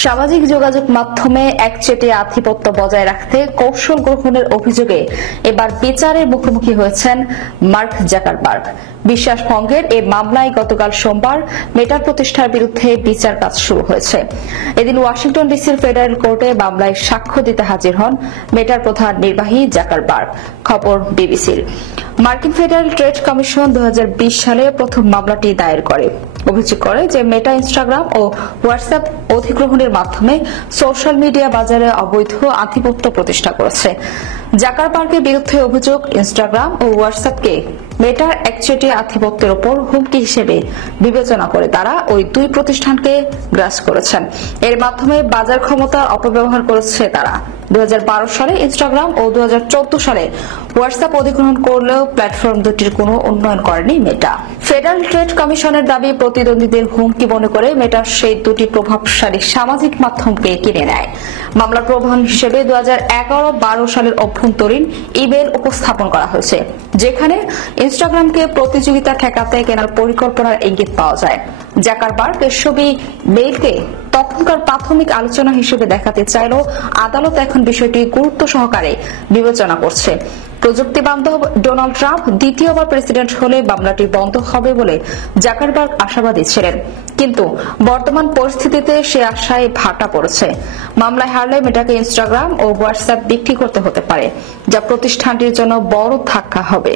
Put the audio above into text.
সামাজিক যোগাযোগ মাধ্যমে একচেটিয়া আধিপত্য বজায় রাখতে কৌশল গ্রহণের অভিযোগে এবার বিচারের মুখোমুখি হয়েছেন মার্ক জাকারবার্গ। বিশ্বাস ভঙ্গের এই মামলায় গতকাল সোমবার মেটার প্রতিষ্ঠার বিরুদ্ধে বিচার কাজ শুরু হয়েছে। এদিন ওয়াশিংটন ডিসির ফেডারেল কোর্টে মামলায় সাক্ষ্য দিতে হাজির হন মেটার প্রধান নির্বাহী জাকারবার্গ। খবর বিবিসির। মার্কিন ফেডারেল ট্রেড কমিশন 2020 সালে প্রথম মামলাটি দায়ের করে। অভিযোগ করে যে মেটা ইনস্টাগ্রাম ও হোয়াটসঅ্যাপ অধিগ্রহণের মাধ্যমে সোশ্যাল মিডিয়া বাজারে অবৈধ আধিপত্য প্রতিষ্ঠা করেছে। জাকারবার্গের বিরুদ্ধে অভিযোগ, ইনস্টাগ্রাম ও হোয়াটসঅ্যাপকে মেটার একচেটিয়া আধিপত্যের উপর হুমকি হিসেবে বিবেচনা করে তারা ওই দুই প্রতিষ্ঠানকে গ্রাস করেছেন। এর মাধ্যমে বাজার ক্ষমতার অপব্যবহার করেছে তারা। 2012 সালে ইনস্টাগ্রাম ও 2014 সালে হোয়াটসঅ্যাপ অধিগ্রহণ করলেও প্ল্যাটফর্ম দুটির কোনো উন্নয়ন করেনি মেটা। ফেডারেল ট্রেড কমিশনের দাবি, প্রতিদ্বন্দ্বীদের হুমকি মনে করে মেটা সেই দুটি প্রভাবশালী সামাজিক মাধ্যমকে কিনে নেয়। মামলার প্রমাণ হিসেবে 2011-12 সালের অভ্যন্তরীণ ইমেল উপস্থাপন করা হয়েছে, যেখানে ইনস্টাগ্রামকে প্রতিযোগিতা ঠেকাতে কেনার পরিকল্পনার ইঙ্গিত পাওয়া যায়। জাকারবার্গ এসবই মেইলকে তখনকার প্রাথমিক আলোচনা হিসেবে দেখাতে চাইলেও আদালত এখন বিষয়টি গুরুত্ব সহকারে বিবেচনা করছে। প্রযুক্তি বান্ধব ডোনাল্ড ট্রাম্প দ্বিতীয়বার প্রেসিডেন্ট হলে মামলাটি বন্ধ হবে বলে জাকারবার্গ আশাবাদী ছিলেন, কিন্তু বর্তমান পরিস্থিতিতে সে আশায় ভাটা পড়েছে। মামলায় হারলে মেটাকে ইনস্টাগ্রাম ও হোয়াটসঅ্যাপ বিক্রি করতে হতে পারে, যা প্রতিষ্ঠানটির জন্য বড় ধাক্কা হবে।